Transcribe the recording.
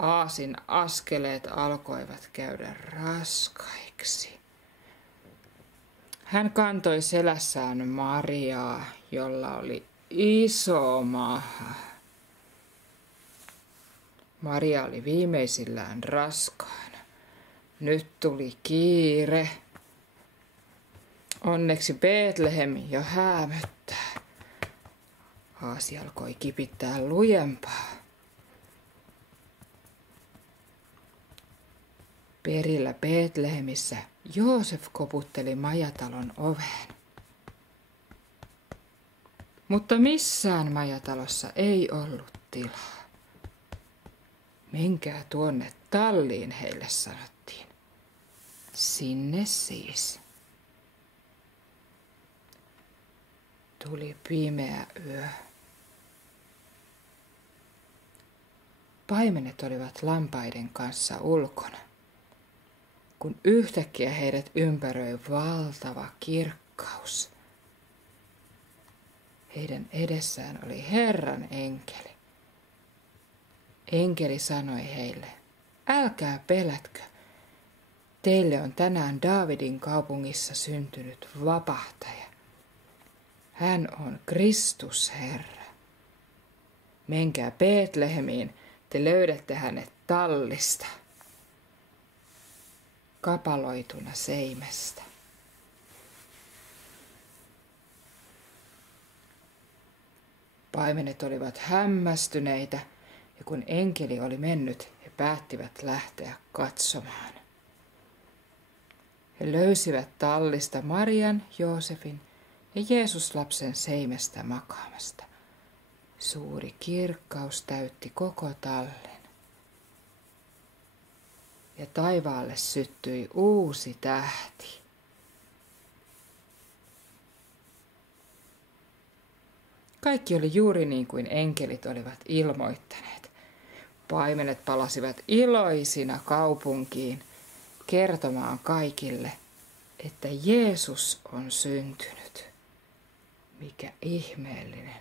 Aasin askeleet alkoivat käydä raskaiksi. Hän kantoi selässään Mariaa, jolla oli iso maha. Maria oli viimeisillään raskaana. Nyt tuli kiire. Onneksi Betlehem jo häämöttää. Aasi alkoi kipittää lujempaa. Perillä Betlehemissä Joosef koputteli majatalon oveen. Mutta missään majatalossa ei ollut tilaa. Menkää tuonne talliin, heille sanottiin. Sinne siis. Tuli pimeä yö. Paimenet olivat lampaiden kanssa ulkona, kun yhtäkkiä heidät ympäröi valtava kirkkaus. Heidän edessään oli Herran enkeli. Enkeli sanoi heille, älkää pelätkö, teille on tänään Daavidin kaupungissa syntynyt vapahtaja. Hän on Kristus Herra. Menkää Betlehemiin, te löydätte hänet tallista, kapaloituna seimestä. Paimenet olivat hämmästyneitä, ja kun enkeli oli mennyt, he päättivät lähteä katsomaan. He löysivät tallista Marian, Joosefin ja Jeesus-lapsen seimestä makaamasta. Suuri kirkkaus täytti koko tallen. Ja taivaalle syttyi uusi tähti. Kaikki oli juuri niin kuin enkelit olivat ilmoittaneet. Paimenet palasivat iloisina kaupunkiin kertomaan kaikille, että Jeesus on syntynyt. Mikä ihmeellinen